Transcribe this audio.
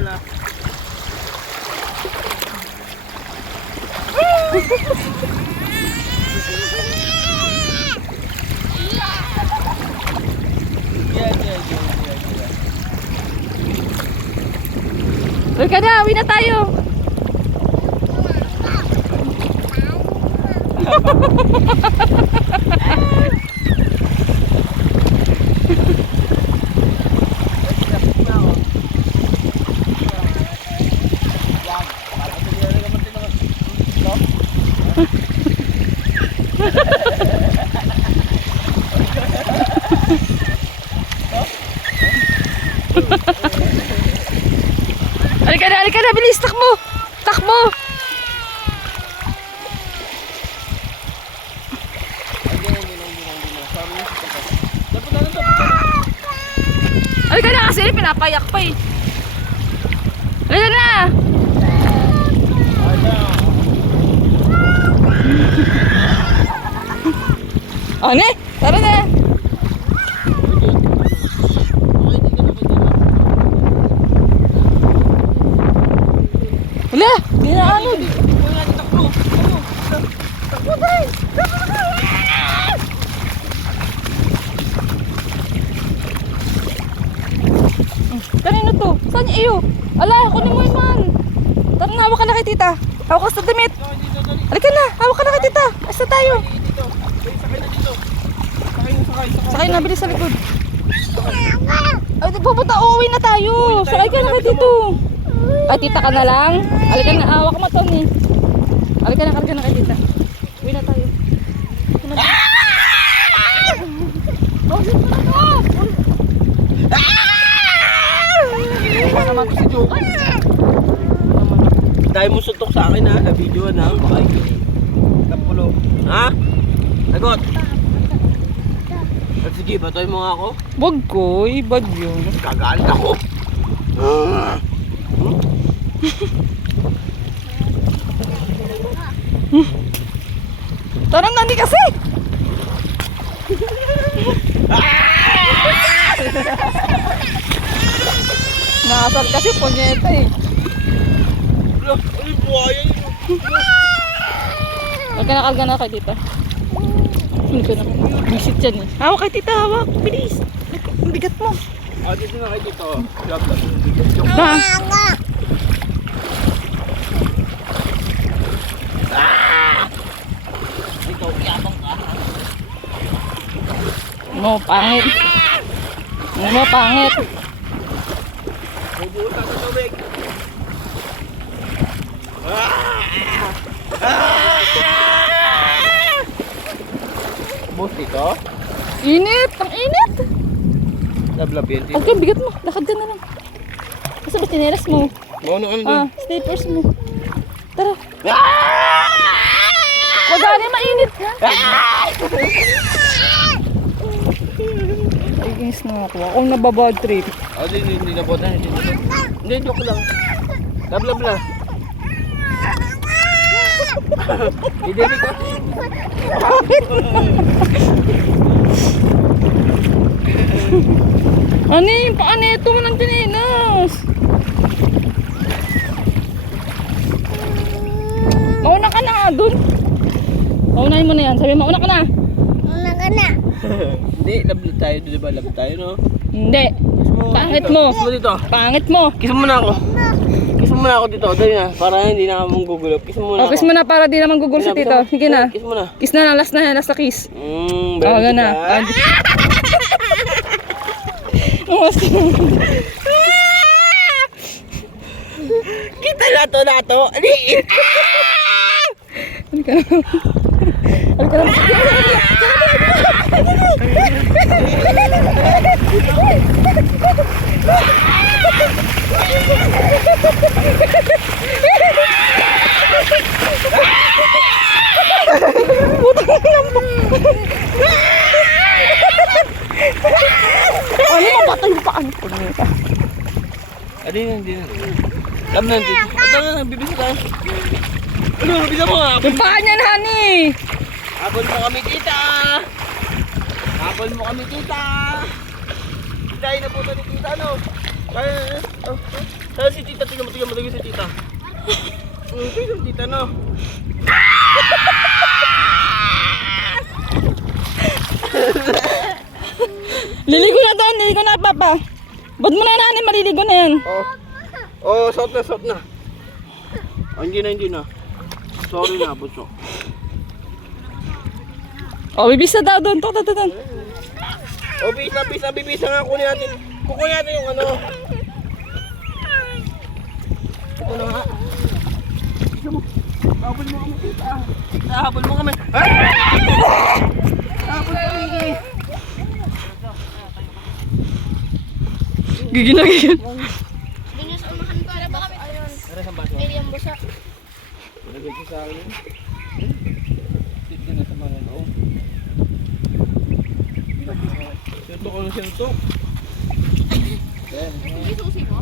pala. Halika na, uwi na tayo. Halika na, bilis, takbo! Takbo! Halika na kasi pinapayak pa eh. Halika na! Ano? Tara na! Wala! Di na anod! Takbo ba? Kanino to? Saan niya iyo? Ala, kunin mo yun man! Tara na, hawak ka na kay tita! Hawak ka sa damit! Halika na! Hawak ka na kay tita! Asa tayo! Sakay na, bilis sa likod! Ay, pupunta, uuwi na tayo! Sakay ka na kay tito! Ay, tita ka na lang. Halika na, hawak mo to ni. Halika na, karga na kay tita. Uwi na tayo. Bawsin mo na to! Ano naman to si Joke? Dahil mo suntok sa akin ha, sa video na. Baka kapulo. Ha? Lagot! At sige, batoy mo nga ako. Wag ko, ibad yun. Gagaan ako. Tara na, di kasi! Nakasal kasi punyeta eh. Ay, buhaya yun. Nagkanakalga na kay tita. Hindi ko na. Bisit yan eh. Hawak kay tita, hawak. Bilis. Ang bigat mo. Ah, dito na kayo dito. Love. Ha? Ikaw, yabang ka. No, pangit. No, pangit. May buhos sa tubig. Bus dito? Init! Ang init! Love yun dito. Okay, bigat mo. Lakad ka na lang. Kasi ba tineras mo? Ano dun? Ah, staples mo. Tara. Wag gani, mainit na. Ay, inis na ako. Ako nababad trip. Oh, hindi na po na. Hindi, joke lang. Love lang. Hindi ka. Ano yung paanito mo ng tininas? Mauna ka na nga dun. Maunahin mo na yan. Sabi mauna ka na. Una ka na. Hindi, love tayo. Di ba love tayo, no? Hindi. Pangit dito. mo. Kiss mo dito. Pangit mo. Kiss mo na ako. Kiss mo na ako dito. Dali na. Para hindi na ako manggugulo. Kiss mo na ako. Kiss mo na para di naman gugol si tito. Sige na. Kiss mo na. Kiss na lang. Last na yan. Last na kiss. Very na. Kita na to. Aliin. Halika na. Halika na. Ano mo ba tayo paan ko nito? Hindi na. Love na dito. Ito na, bibisa tayo. Ano, bisa mo nga. Yung paan yan, honey. Habol mo kami, tita. Habol mo kami, tita. Dahil na po ni tita, no? Saan si tita? tita, no? Liligo na doon, liligo na papa. Ba't mo na nani, maliligo na yan. Suot na, suot na. Hindi na. Sorry na, bunso. Bibis na daw doon. Doon. Bibisa nga. Kunin natin yung ano. Ito na nga. Bisa mo. Habol mo kami, tita. Habol mo kami. Habol kami. Gigil na gigil. Binis umahan ko. Para ba kami? Medium busa. Nagay ko sa akin yun. Tignan na sa mga loob. Sintok ko ng sintok. Hindi susi mo?